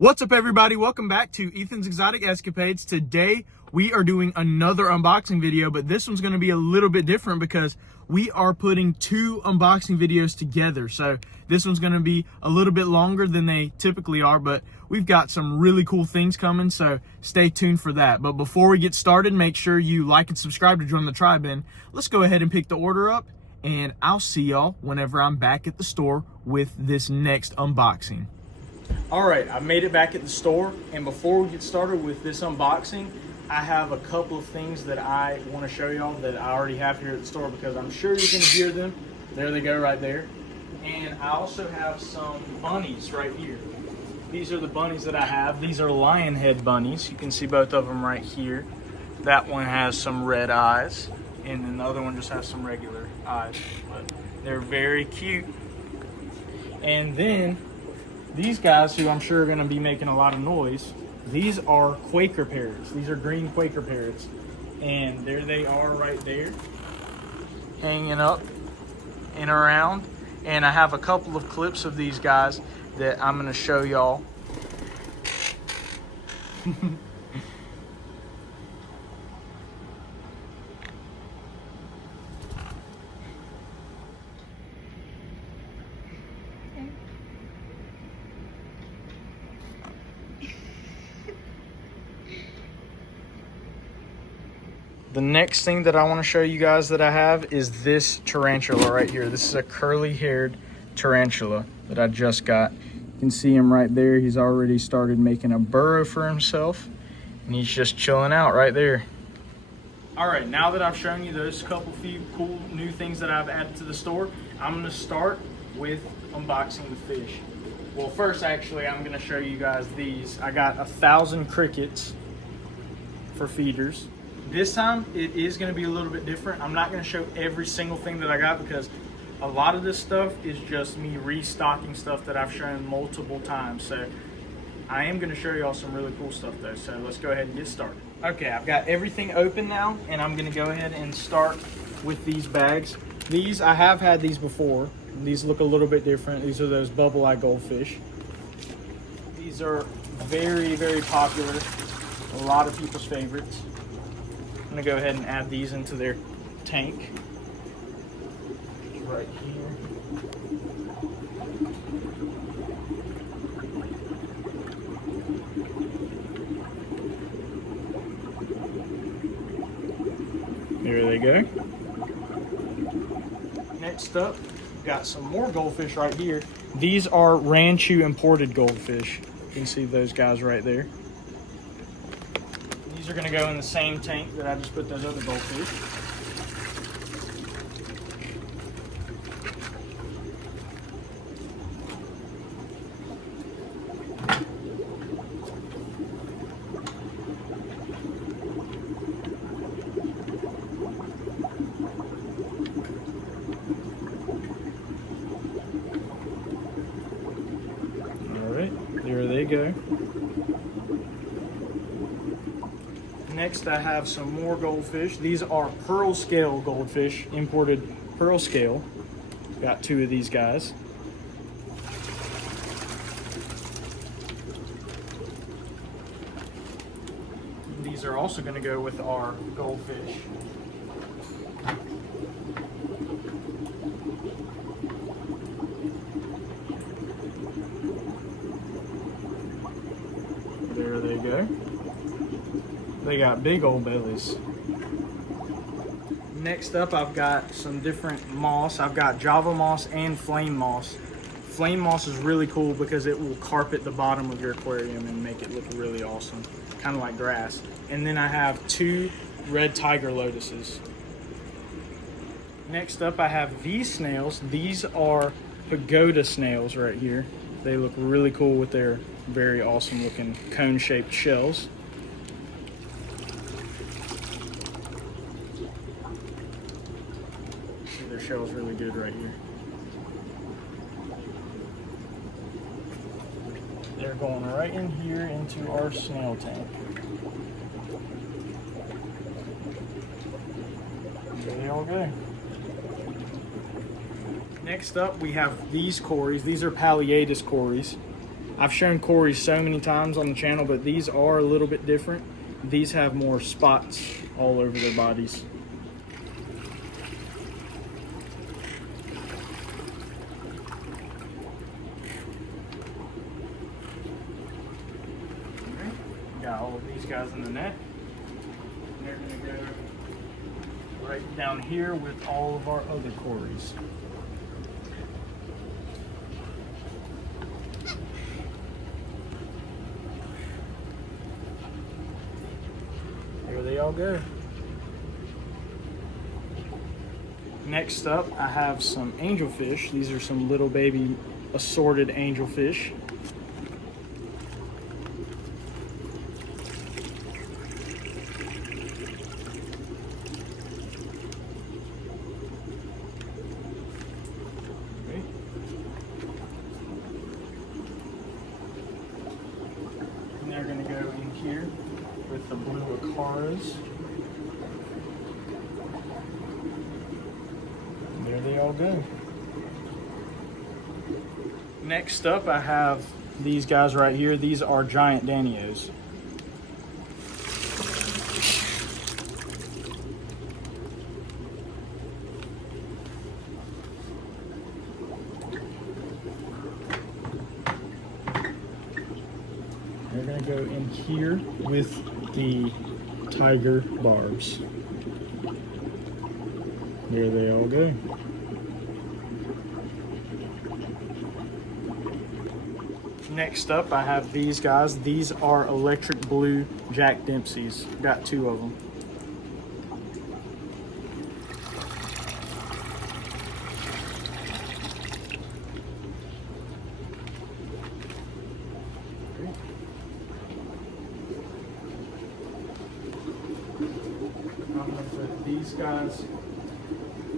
What's up, everybody? Welcome back to Ethan's Exotic Escapades. Today we are doing another unboxing video, but this one's going to be a little bit different because we are putting two unboxing videos together. So this one's going to be a little bit longer than they typically are, but we've got some really cool things coming, so stay tuned for that. But before we get started, make sure you like and subscribe to join the tribe, and let's go ahead and pick the order up, and I'll see y'all whenever I'm back at the store with this next unboxing. All right, I made it back at the store, and before we get started with this unboxing, I have a couple of things that I want to show y'all that I already have here at the store because I'm sure you can hear them. There they go right there. And I also have some bunnies right here. These are the bunnies that I have. These are lion head bunnies. You can see both of them right here. That one has some red eyes, and then the other one just has some regular eyes. But they're very cute. And then these guys, who I'm sure are going to be making a lot of noise, these are Quaker parrots. These are green Quaker parrots. And there they are right there, hanging up and around. And I have a couple of clips of these guys that I'm going to show y'all. The next thing that I want to show you guys that I have is this tarantula right here. This is a curly-haired tarantula that I just got. You can see him right there. He's already started making a burrow for himself, and he's just chilling out right there. All right, now that I've shown you those few cool new things that I've added to the store, I'm going to start with unboxing the fish. Well, first, actually, I'm going to show you guys these. I got 1,000 crickets for feeders. This time, it is going to be a little bit different. I'm not going to show every single thing that I got because a lot of this stuff is just me restocking stuff that I've shown multiple times. So I am going to show y'all some really cool stuff though. So let's go ahead and get started. Okay, I've got everything open now, and I'm going to go ahead and start with these bags. These, I have had these before. These look a little bit different. These are those bubble eye goldfish. These are very, very popular. A lot of people's favorites. I'm gonna go ahead and add these into their tank. Right here. There they go. Next up, we've got some more goldfish right here. These are Ranchu imported goldfish. You can see those guys right there. These are going to go in the same tank that I just put those other goldfish. All right, there they go. Next, I have some more goldfish. These are pearl scale goldfish, imported pearl scale. Got two of these guys. These are also going to go with our goldfish. There they go. They got big old bellies. Next up, I've got some different moss. I've got Java moss and flame moss. Flame moss is really cool because it will carpet the bottom of your aquarium and make it look really awesome, kind of like grass. And then I have two red tiger lotuses. Next up, I have these snails. These are pagoda snails right here. They look really cool with their very awesome looking cone-shaped shells. Their shell's really good right here. They're going right in here into our snail tank. There they all go. Next up, we have these cories. These are Palliatus cories. I've shown Corey so many times on the channel, but these are a little bit different. These have more spots all over their bodies. Got all of these guys in the net. And they're gonna go right down here with all of our other cories. There they all go. Next up, I have some angelfish. These are some little baby assorted angelfish. They're going to go in here with the blue acaras. And there they all go. Next up, I have these guys right here. These are giant danios. They're going to go in here with the tiger barbs. There they all go. Next up, I have these guys. These are electric blue Jack Dempseys. Got 2 of them. I'm going to put these guys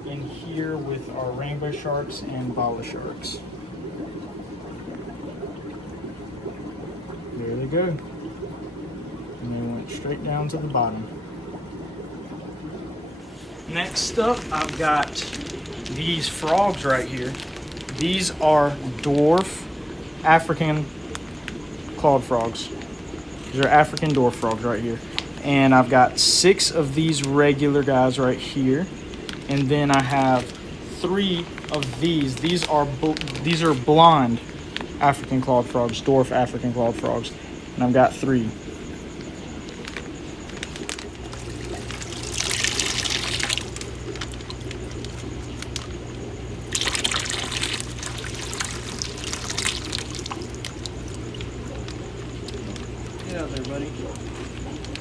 in here with our rainbow sharks and bala sharks. There they go. And they went straight down to the bottom. Next up, I've got these frogs right here. These are dwarf African clawed frogs. These are African dwarf frogs right here. And I've got 6 of these regular guys right here. And then I have 3 of these. These are blonde African clawed frogs, dwarf African clawed frogs. And I've got 3. Get out there, buddy.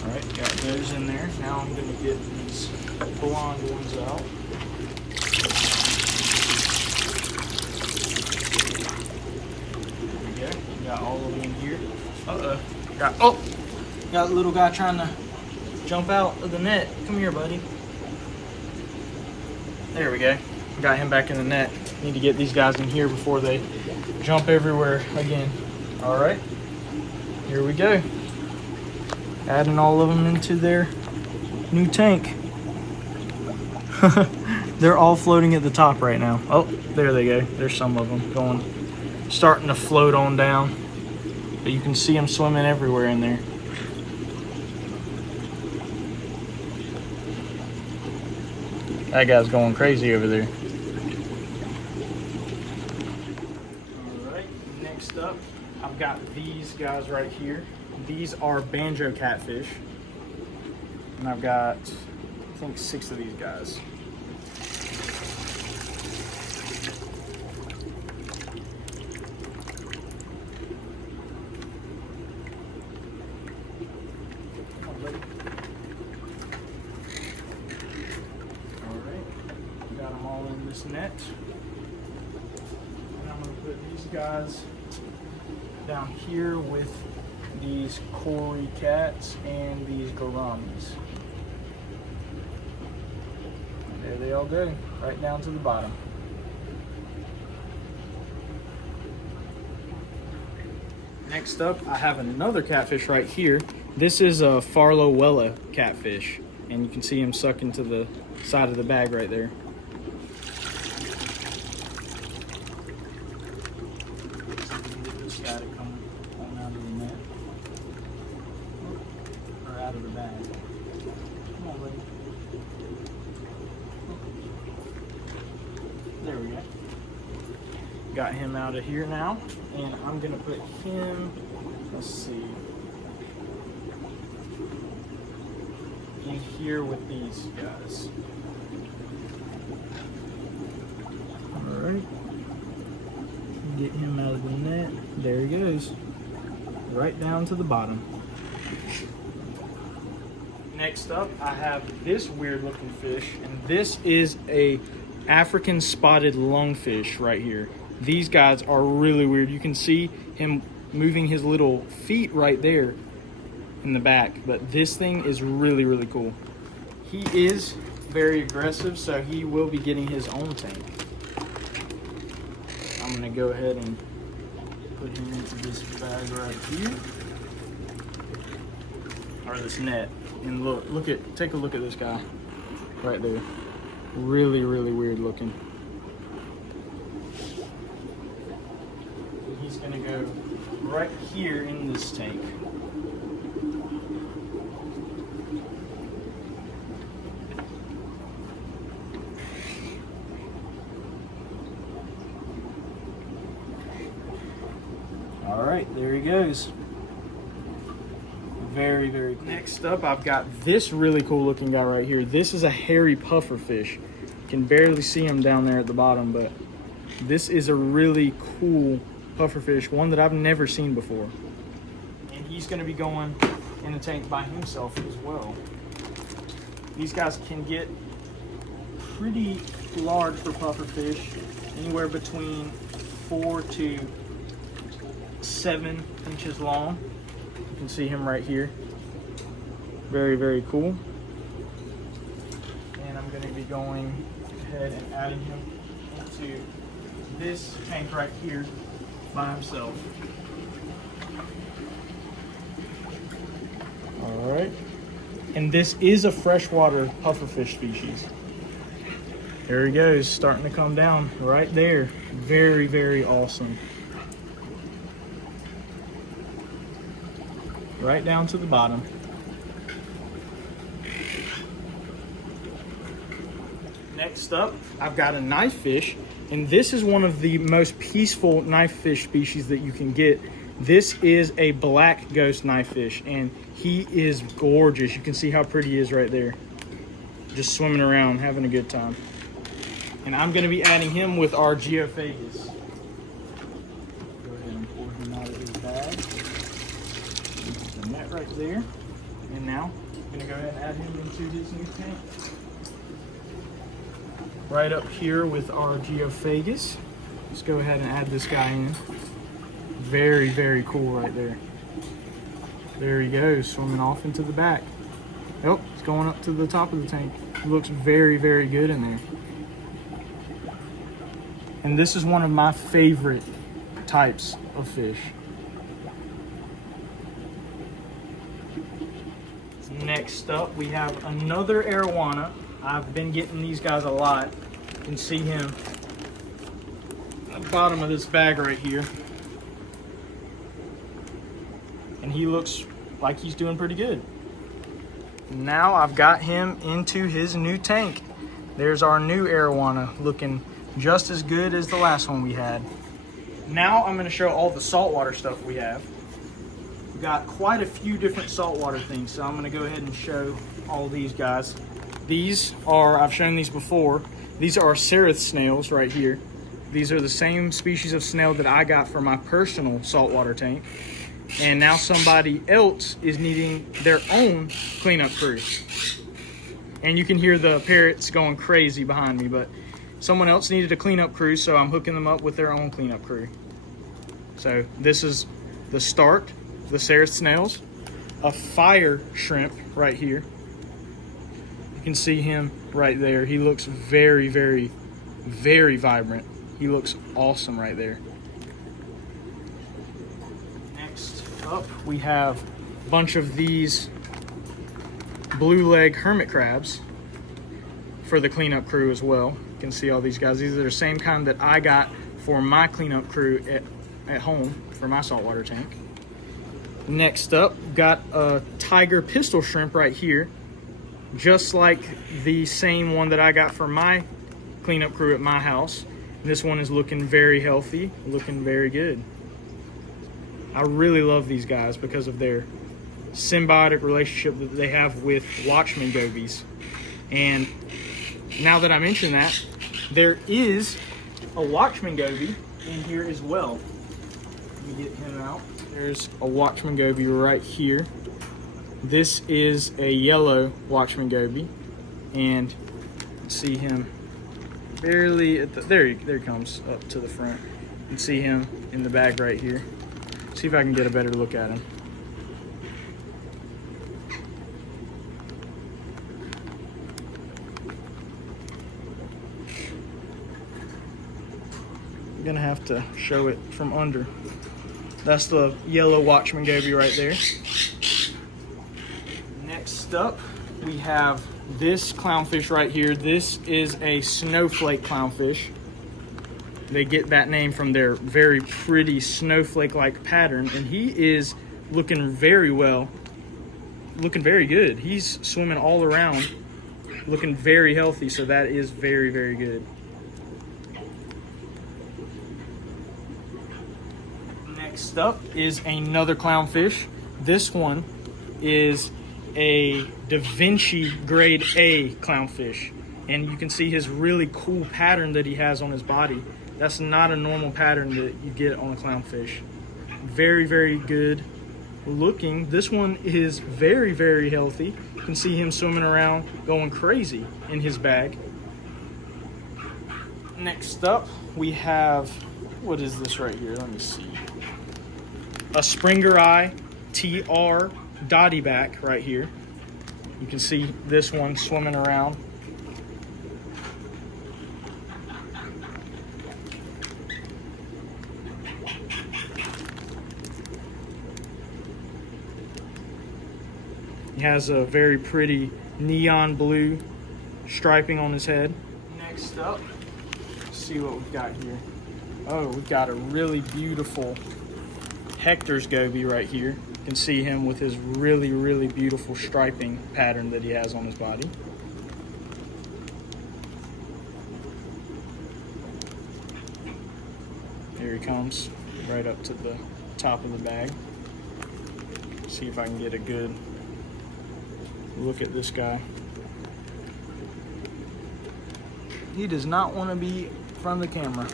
Alright, got those in there. Now I'm going to get these blonde ones out. There we go. Got all of them in here. Got a little guy trying to jump out of the net. Come here, buddy. There we go. Got him back in the net. Need to get these guys in here before they jump everywhere again. Alright. Here we go. Adding all of them into their new tank. They're all floating at the top right now. Oh, there they go. There's some of them starting to float on down. But you can see them swimming everywhere in there. That guy's going crazy over there. Alright, next up, I've got these guys right here. These are banjo catfish. And I've got, I think, 6 of these guys. This net, and I'm going to put these guys down here with these cory cats and these gouramis. There they all go, right down to the bottom. Next up, I have another catfish right here. This is a Farlowella catfish, and you can see him sucking to the side of the bag right there. out of the bag. Come on, buddy. There we go. Got him out of here now, and I'm gonna put him, let's see, in here with these guys. All right. Get him out of the net. There he goes. Right down to the bottom. Next up, I have this weird looking fish, and this is a African spotted lungfish right here. These guys are really weird. You can see him moving his little feet right there in the back, but this thing is really, really cool. He is very aggressive, so he will be getting his own tank. I'm gonna go ahead and put him into this bag right here, or this net. And take a look at this guy right there. Really, really weird looking. He's gonna go right here in this tank. All right, there he goes. Very, very cool. Next up, I've got this really cool looking guy right here. This is a hairy pufferfish. You can barely see him down there at the bottom, but this is a really cool pufferfish, one that I've never seen before. And he's gonna be going in the tank by himself as well. These guys can get pretty large for pufferfish, anywhere between 4 to 7 inches long. You can see him right here. Very, very cool. And I'm going to be going ahead and adding him into this tank right here by himself. All right. And this is a freshwater pufferfish species. There he goes, starting to come down right there. Very, very awesome. Right down to the bottom. Next up, I've got a knife fish, and this is one of the most peaceful knife fish species that you can get. This is a black ghost knife fish, and he is gorgeous. You can see how pretty he is right there. Just swimming around, having a good time. And I'm going to be adding him with our Geophagus. Go ahead and pour him out of his bag. The net right there. And now I'm going to go ahead and add him into his new tank. Right up here with our Geophagus. Let's go ahead and add this guy in. Very, very cool right there. There he goes, swimming off into the back. Oh, it's going up to the top of the tank. He looks very, very good in there. And this is one of my favorite types of fish. Next up, we have another arowana. I've been getting these guys a lot. You can see him at the bottom of this bag right here. And he looks like he's doing pretty good. Now I've got him into his new tank. There's our new arowana, looking just as good as the last one we had. Now I'm going to show all the saltwater stuff we have. We've got quite a few different saltwater things, so I'm going to go ahead and show all these guys. These are, I've shown these before, these are cerith snails right here. These are the same species of snail that I got for my personal saltwater tank. And now somebody else is needing their own cleanup crew. And you can hear the parrots going crazy behind me, but someone else needed a cleanup crew, so I'm hooking them up with their own cleanup crew. So this is the start, the cerith snails, a fire shrimp right here. You can see him right there. He looks very, very, very vibrant. He looks awesome right there. Next up, we have a bunch of these blue leg hermit crabs for the cleanup crew as well. You can see all these guys. These are the same kind that I got for my cleanup crew at home for my saltwater tank. Next up, got a tiger pistol shrimp right here, just like the same one that I got for my cleanup crew at my house. This one is looking very healthy, looking very good. I really love these guys because of their symbiotic relationship that they have with Watchman gobies. And now that I mention that, there is a Watchman goby in here as well. Let me get him out. There's a Watchman goby right here. This is a yellow Watchman goby, and see him barely at the, there he comes up to the front. You can see him in the bag right here. See if I can get a better look at him. I'm gonna have to show it from under. That's the yellow Watchman goby right there. Next up, we have this clownfish right here. This is a snowflake clownfish. They get that name from their very pretty snowflake-like pattern, and he is looking very well, looking very good. He's swimming all around, looking very healthy, so that is very, very good. Next up is another clownfish. This one is a Da Vinci grade A clownfish, and you can see his really cool pattern that he has on his body. That's not a normal pattern that you get on a clownfish. Very, very good looking. This one is very, very healthy. You can see him swimming around going crazy in his bag. Next up, we have, what is this right here? Let me see. A Springer Eye TR dotty back right here. You can see this one swimming around. He has a very pretty neon blue striping on his head. Next up, let's see what we've got here. Oh, we've got a really beautiful Hector's goby right here. You can see him with his really, really beautiful striping pattern that he has on his body. Here he comes, right up to the top of the bag. See if I can get a good look at this guy. He does not want to be in front of the camera.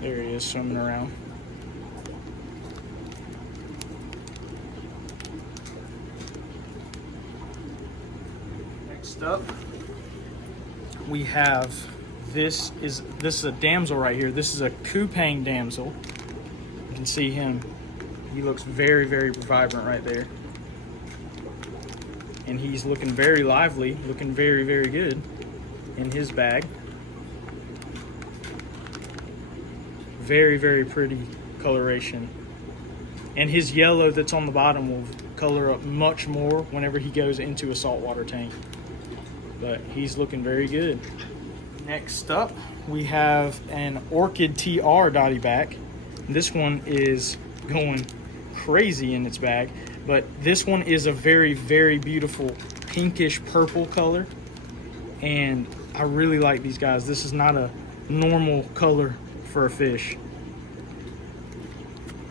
There he is swimming around. Next up, we have this is a damsel right here. This is a Coupang damsel. You can see him. He looks very, very vibrant right there. And he's looking very lively, looking very, very good in his bag. Very, very pretty coloration. And his yellow that's on the bottom will color up much more whenever he goes into a saltwater tank. But he's looking very good. Next up, we have an Orchid TR dotty back. This one is going crazy in its bag. But this one is a very, very beautiful pinkish purple color. And I really like these guys. This is not a normal color for a fish.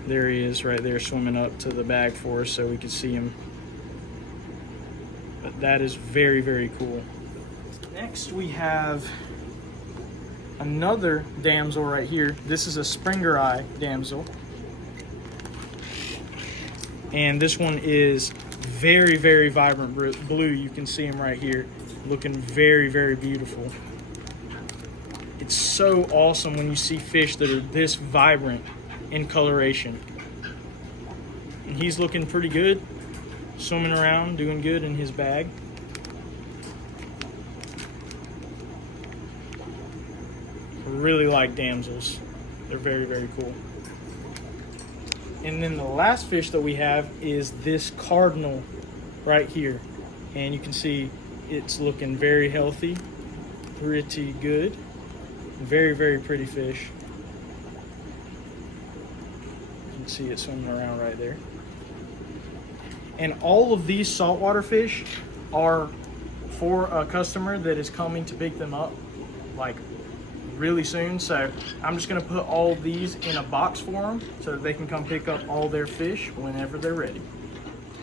There he is right there swimming up to the bag for us so we can see him. But that is very, very cool. Next we have another damsel right here. This is a Springer Eye damsel. And this one is very, very vibrant blue. You can see him right here, looking very, very beautiful. It's so awesome when you see fish that are this vibrant in coloration. And he's looking pretty good, swimming around, doing good in his bag. I really like damsels. They're very, very cool. And then the last fish that we have is this cardinal right here. And you can see it's looking very healthy, pretty good. Very, very pretty fish. You can can see it swimming around right there. And all of these saltwater fish are for a customer that is coming to pick them up like really soon. So I'm just gonna put all of these in a box for them so that they can come pick up all their fish whenever they're ready.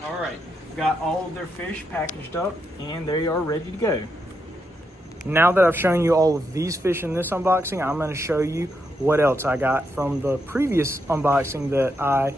All right, got all of their fish packaged up and they are ready to go. Now that I've shown you all of these fish in this unboxing, I'm gonna show you what else I got from the previous unboxing that I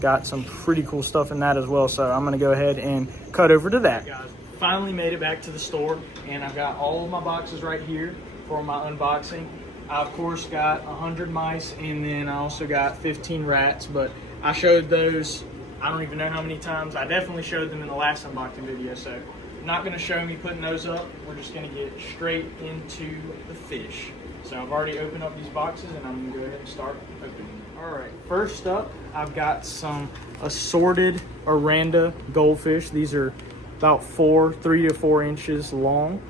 got some pretty cool stuff in that as well. So I'm gonna go ahead and cut over to that. Guys, finally made it back to the store and I've got all of my boxes right here for my unboxing. I of course got 100 mice and then I also got 15 rats, but I showed those, I don't even know how many times. I definitely showed them in the last unboxing video, so not gonna show me putting those up. We're just gonna get straight into the fish. So I've already opened up these boxes and I'm gonna go ahead and start opening them. All right, first up, I've got some assorted Oranda goldfish. These are about 3 to 4 inches long,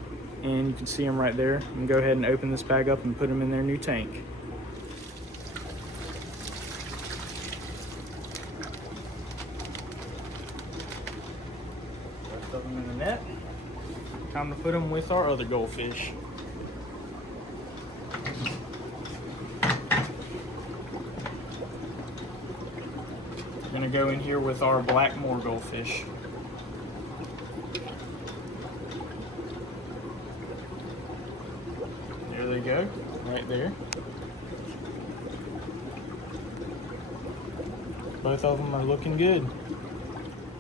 and you can see them right there. I'm gonna go ahead and open this bag up and put them in their new tank. Both of them in the net. Time to put them with our other goldfish. Gonna go in here with our Blackmore goldfish. There they go, right there. Both of them are looking good.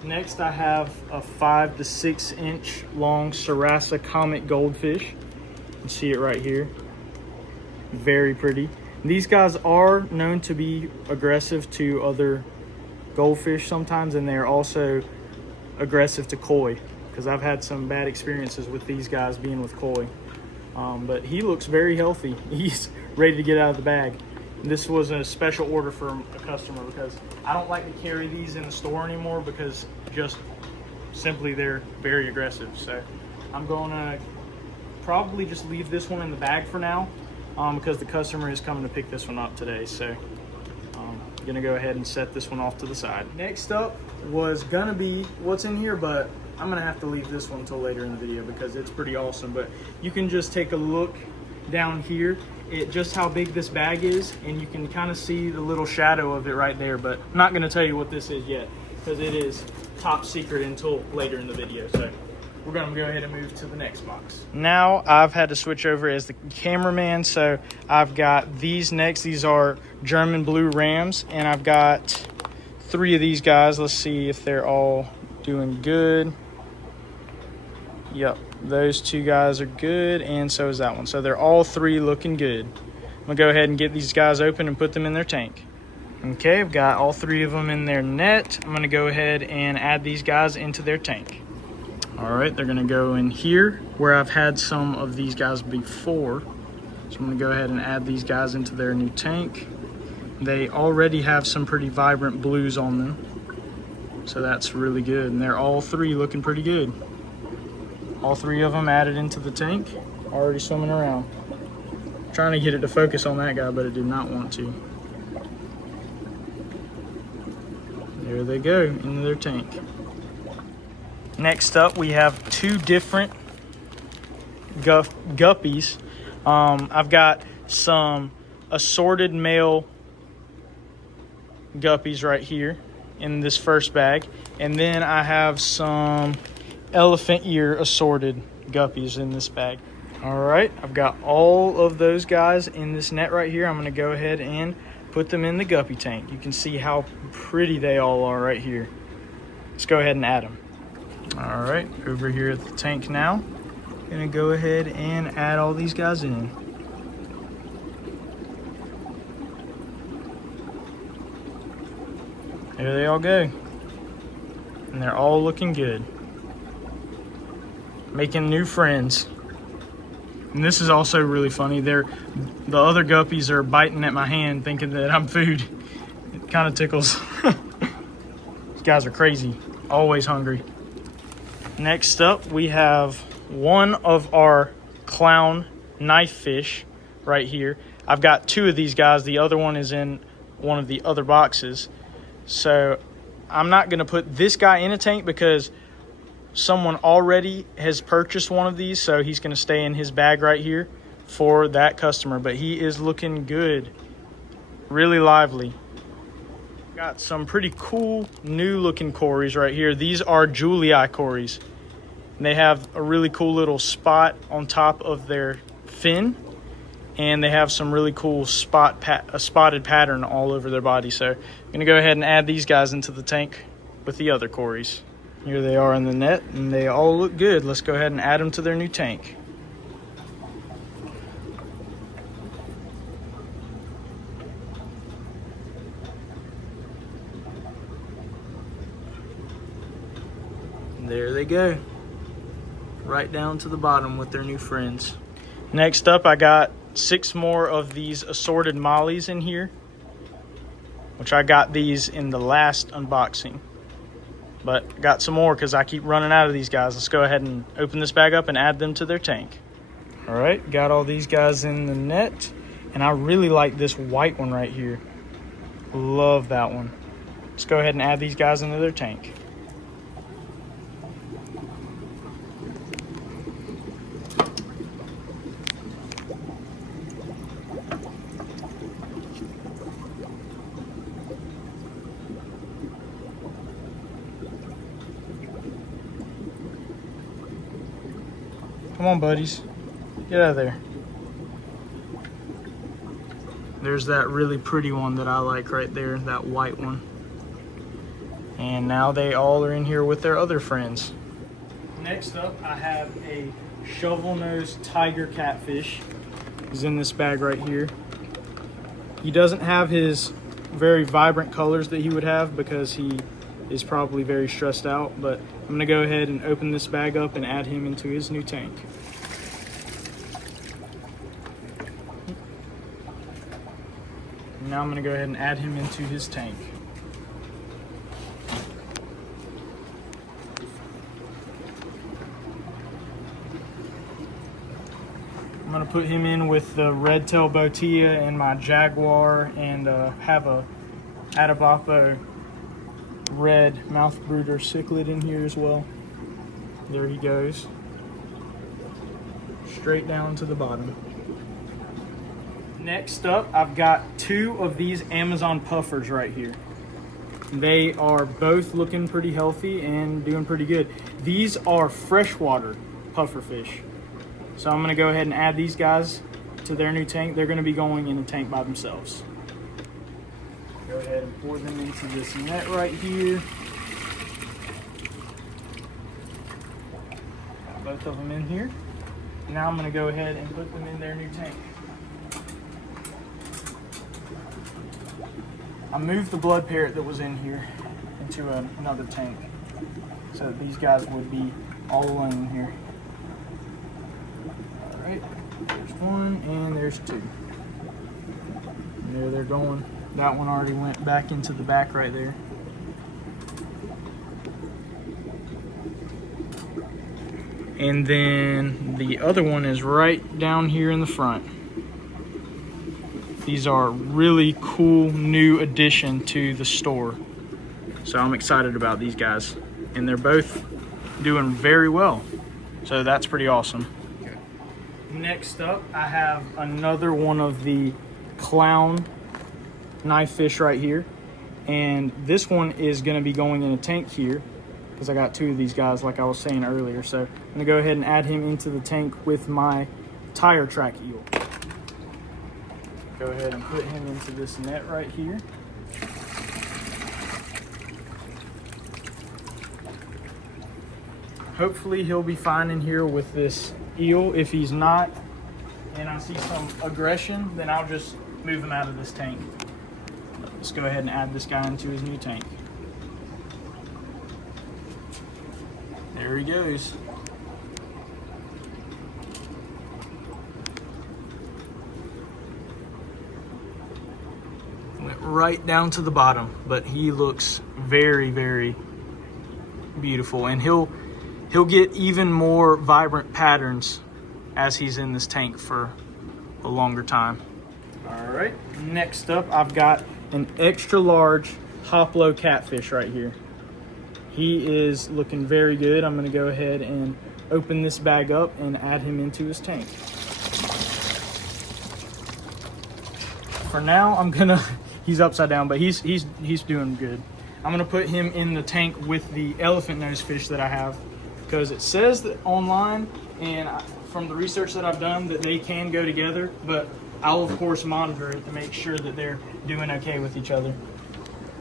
Next, I have a 5 to 6 inch long Sarasa Comet goldfish. You can see it right here. Very pretty. These guys are known to be aggressive to other goldfish sometimes, and they're also aggressive to koi, because I've had some bad experiences with these guys being with koi. But he looks very healthy. He's ready to get out of the bag. This was a special order from a customer because I don't like to carry these in the store anymore because just simply they're very aggressive. So I'm gonna probably just leave this one in the bag for now because the customer is coming to pick this one up today. So gonna go ahead and set this one off to the side. Next up was gonna be what's in here, but I'm gonna have to leave this one until later in the video because it's pretty awesome. But you can just take a look down here at just how big this bag is, and you can kind of see the little shadow of it right there. But I'm not gonna tell you what this is yet because it is top secret until later in the video. So we're gonna go ahead and move to the next box. Now I've had to switch over as the cameraman, so I've got these next. These are German blue rams, and I've got 3 of these guys. Let's see if they're all doing good. Yep, those 2 guys are good, and so is that one. So they're all 3 looking good. I'm gonna go ahead and get these guys open and put them in their tank. Okay, I've got all 3 of them in their net. I'm gonna go ahead and add these guys into their tank. All right, they're gonna go in here where I've had some of these guys before. So I'm gonna go ahead and add these guys into their new tank. They already have some pretty vibrant blues on them, so that's really good. And they're all 3 looking pretty good. All 3 of them added into the tank, already swimming around. Trying to get it to focus on that guy, but it did not want to. There they go, into their tank. Next up, we have 2 different guppies. I've got some assorted male guppies right here in this first bag, and then I have some elephant ear assorted guppies in this bag. All right, I've got all of those guys in this net right here. I'm going to go ahead and put them in the guppy tank. You can see how pretty they all are right here. Let's go ahead and add them. All right, over here at the tank now. Gonna go ahead and add all these guys in. There they all go. And they're all looking good. Making new friends. And this is also really funny. The other guppies are biting at my hand thinking that I'm food. It kind of tickles. These guys are crazy, always hungry. Next up, we have one of our clown knife fish right here. I've got 2 of these guys. The other one is in one of the other boxes. So I'm not going to put this guy in a tank because someone already has purchased one of these, so he's going to stay in his bag right here for that customer. But he is looking good, really lively. Got some pretty cool new looking cories right here. These are Julii cories. They have a really cool little spot on top of their fin, and they have some really cool spotted pattern all over their body. So I'm going to go ahead and add these guys into the tank with the other cories. Here they are in the net, and they all look good. Let's go ahead and add them to their new tank. There they go, right down to the bottom with their new friends. Next up, I got 6 more of these assorted mollies in here, which I got these in the last unboxing, but got some more because I keep running out of these guys. Let's go ahead and open this bag up and add them to their tank. All right, got all these guys in the net, and I really like this white one right here. Love that one. Let's go ahead and add these guys into their tank. Come on, buddies. Get out of there. There's that really pretty one that I like right there, that white one. And now they all are in here with their other friends. Next up, I have a shovel-nosed tiger catfish. He's in this bag right here. He doesn't have his very vibrant colors that he would have because he is probably very stressed out, but I'm gonna go ahead and open this bag up and add him into his new tank. Now I'm gonna go ahead and add him into his tank. I'm gonna put him in with the red-tailed botia and my jaguar, and have a Atabapo red mouth brooder cichlid in here as well. There he goes, straight down to the bottom. Next up, I've got 2 of these Amazon puffers right here. They are both looking pretty healthy and doing pretty good. These are freshwater puffer fish. So I'm gonna go ahead and add these guys to their new tank. They're gonna be going in a tank by themselves. Go ahead and pour them into this net right here. Got both of them in here. Now I'm going to go ahead and put them in their new tank. I moved the blood parrot that was in here into another tank so that these guys would be all alone in here. All right, there's 1 and there's 2. There they're going. That one already went back into the back right there. And then the other one is right down here in the front. These are really cool new addition to the store. So I'm excited about these guys. And they're both doing very well. So that's pretty awesome. Okay. Next up, I have another one of the clown knife fish right here, and this one is going to be going in a tank here because I got 2 of these guys like I was saying earlier. So I'm going to go ahead and add him into the tank with my tire track eel. Go ahead and put him into this net right here. Hopefully he'll be fine in here with this eel. If he's not and I see some aggression, then I'll just move him out of this tank. Let's go ahead and add this guy into his new tank. There he goes. Went right down to the bottom, but he looks very, very beautiful, and he'll get even more vibrant patterns as he's in this tank for a longer time. All right, next up I've got an extra large hoplo catfish right here. He is looking very good. I'm gonna go ahead and open this bag up and add him into his tank. For now, he's upside down, but he's doing good. I'm gonna put him in the tank with the elephant nose fish that I have, because it says that online and from the research that I've done that they can go together, but I'll of course monitor it to make sure that they're doing okay with each other.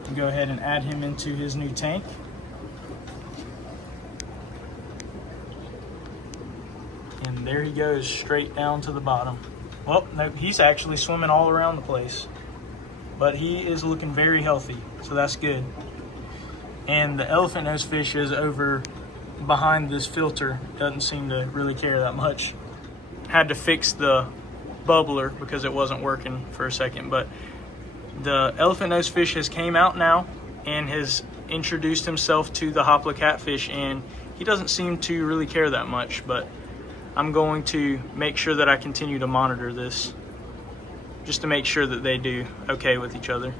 I'll go ahead and add him into his new tank. And there he goes, straight down to the bottom. Well, no, he's actually swimming all around the place, but he is looking very healthy, so that's good. And the elephant nose fish is over behind this filter, doesn't seem to really care that much. Had to fix the bubbler because it wasn't working for a second, but the elephant nose fish has came out now and has introduced himself to the hoplo catfish, and he doesn't seem to really care that much, but I'm going to make sure that I continue to monitor this just to make sure that they do okay with each other.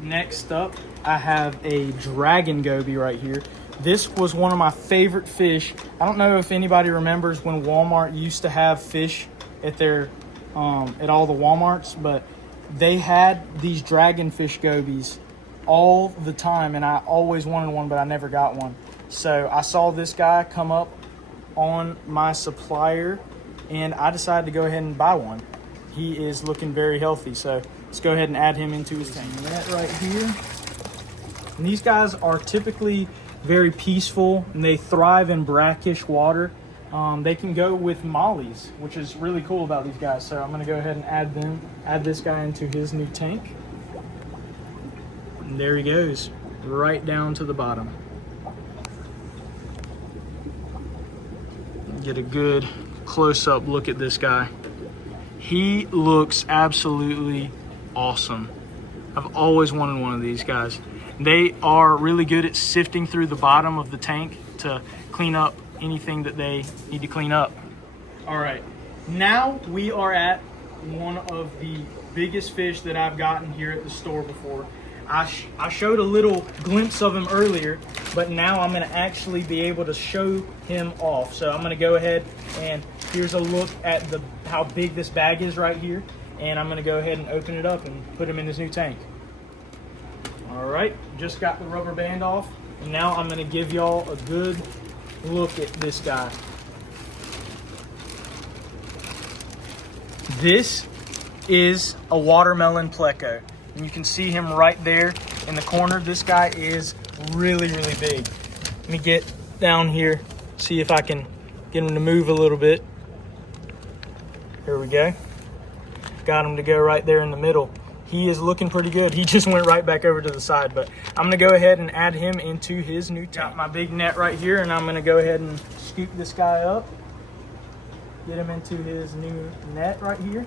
Next up, I have a dragon goby right here. This was one of my favorite fish. I don't know if anybody remembers when Walmart used to have fish at their at all the Walmarts, but they had these dragonfish gobies all the time, and I always wanted one, but I never got one. So I saw this guy come up on my supplier, and I decided to go ahead and buy one. He is looking very healthy, so let's go ahead and add him into his tank. Net right here. And these guys are typically very peaceful, and they thrive in brackish water. They can go with mollies, which is really cool about these guys. So I'm gonna go ahead and add this guy into his new tank. And there he goes, right down to the bottom. Get a good close-up look at this guy. He looks absolutely awesome. I've always wanted one of these guys. They are really good at sifting through the bottom of the tank to clean up anything that they need to clean up. All right, now we are at one of the biggest fish that I've gotten here at the store before. I showed a little glimpse of him earlier, but now I'm gonna actually be able to show him off. So I'm gonna go ahead, and here's a look at how big this bag is right here. And I'm gonna go ahead and open it up and put him in his new tank. All right, just got the rubber band off. And now I'm gonna give y'all a good look at this guy. This is a watermelon pleco. And you can see him right there in the corner. This guy is really, really big. Let me get down here, see if I can get him to move a little bit. Here we go. Got him to go right there in the middle. He is looking pretty good. He just went right back over to the side, but I'm gonna go ahead and add him into his new tank. Got my big net right here, and I'm gonna go ahead and scoop this guy up. Get him into his new net right here. You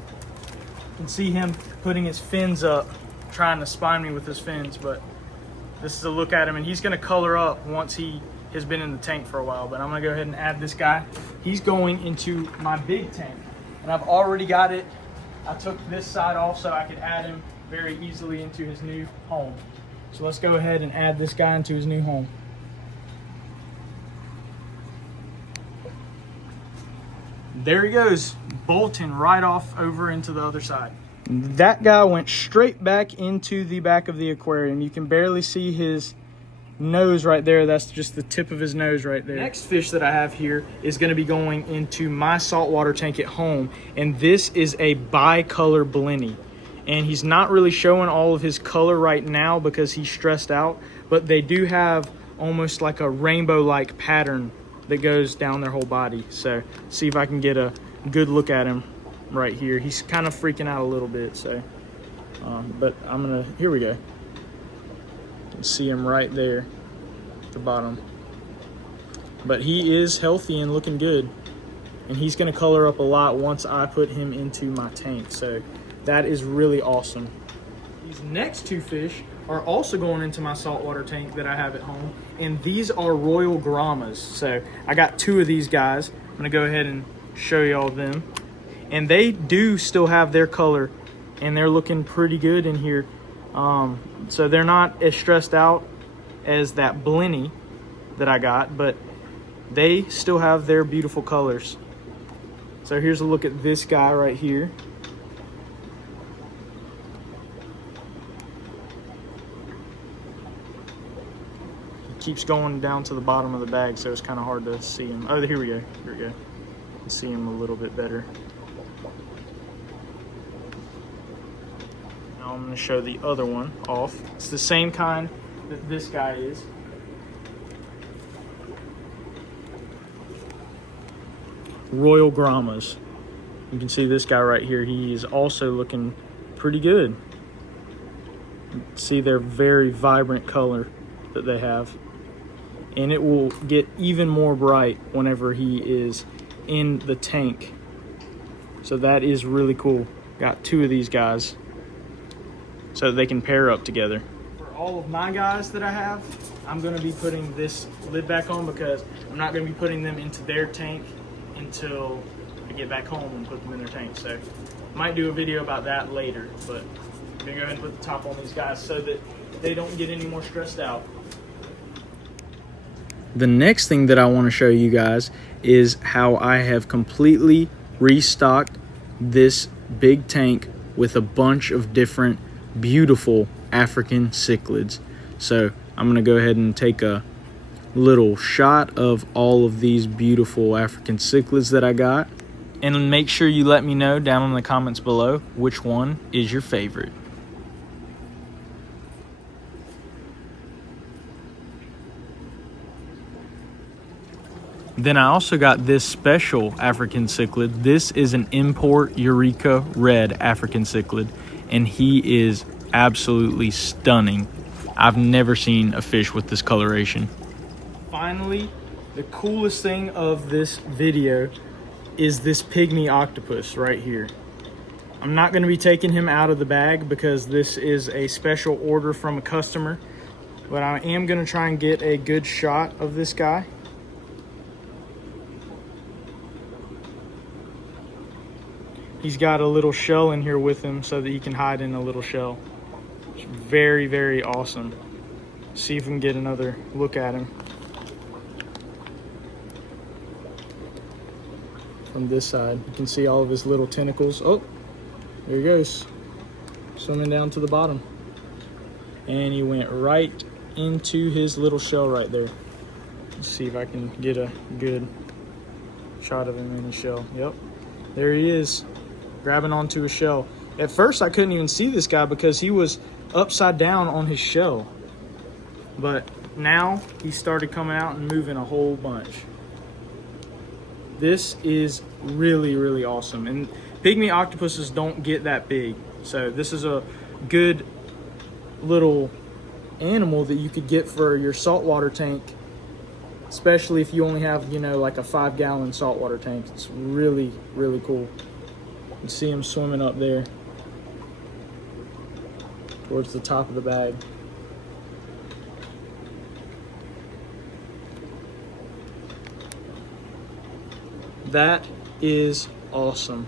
can see him putting his fins up, trying to spine me with his fins, but this is a look at him, and he's gonna color up once he has been in the tank for a while. But I'm gonna go ahead and add this guy. He's going into my big tank, and I've already got it. I took this side off so I could add him very easily into his new home. So let's go ahead and add this guy into his new home. There he goes, bolting right off over into the other side. That guy went straight back into the back of the aquarium. You can barely see his nose right there. That's just the tip of his nose right there. Next fish that I have here is going to be going into my saltwater tank at home, and this is a bicolor blenny. And he's not really showing all of his color right now because he's stressed out, but they do have almost like a rainbow-like pattern that goes down their whole body. So see if I can get a good look at him right here. He's kind of freaking out a little bit, so but I'm gonna, here we go. You can see him right there at the bottom, but he is healthy and looking good, and he's gonna color up a lot once I put him into my tank. So that is really awesome. These next two fish are also going into my saltwater tank that I have at home, and these are royal grommas. So I got two of these guys. I'm gonna go ahead and show y'all them, and they do still have their color and they're looking pretty good in here. So they're not as stressed out as that Blenny that I got, but they still have their beautiful colors. So here's a look at this guy right here. He keeps going down to the bottom of the bag, so it's kind of hard to see him. Oh, here we go. Here we go. You can see him a little bit better. Now I'm going to show the other one off. It's the same kind that this guy is. Royal Grommas. You can see this guy right here. He is also looking pretty good. See their very vibrant color that they have. And it will get even more bright whenever he is in the tank. So that is really cool. Got two of these guys so they can pair up together. For all of my guys that I have, I'm going to be putting this lid back on because I'm not going to be putting them into their tank until I get back home and put them in their tank. So I might do a video about that later, but I'm gonna go ahead and put the top on these guys so that they don't get any more stressed out. The next thing that I want to show you guys is how I have completely restocked this big tank with a bunch of different beautiful African cichlids. So I'm gonna go ahead and take a little shot of all of these beautiful African cichlids that I got, and make sure you let me know down in the comments below which one is your favorite. Then I also got this special African cichlid. This is an import Eureka Red African cichlid, and he is absolutely stunning. I've never seen a fish with this coloration. Finally, the coolest thing of this video is this pygmy octopus right here. I'm not going to be taking him out of the bag because this is a special order from a customer, but I am going to try and get a good shot of this guy. He's got a little shell in here with him so that he can hide in a little shell. It's very, very awesome. See if we can get another look at him from this side. You can see all of his little tentacles. Oh, there he goes, swimming down to the bottom. And he went right into his little shell right there. Let's see if I can get a good shot of him in his shell. Yep, there he is, grabbing onto his shell. At first I couldn't even see this guy because he was upside down on his shell, but now he started coming out and moving a whole bunch. This is really, really awesome. And pygmy octopuses don't get that big, so this is a good little animal that you could get for your saltwater tank, especially if you only have, you know, like a 5-gallon saltwater tank. It's really, really cool. You can see him swimming up there towards the top of the bag. That is awesome.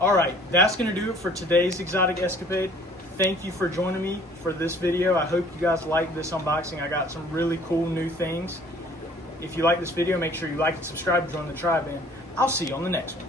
All right, that's gonna do it for today's exotic escapade. Thank you for joining me for this video. I hope you guys liked this unboxing. I got some really cool new things. If you like this video, make sure you like and subscribe, join the tribe, and I'll see you on the next one.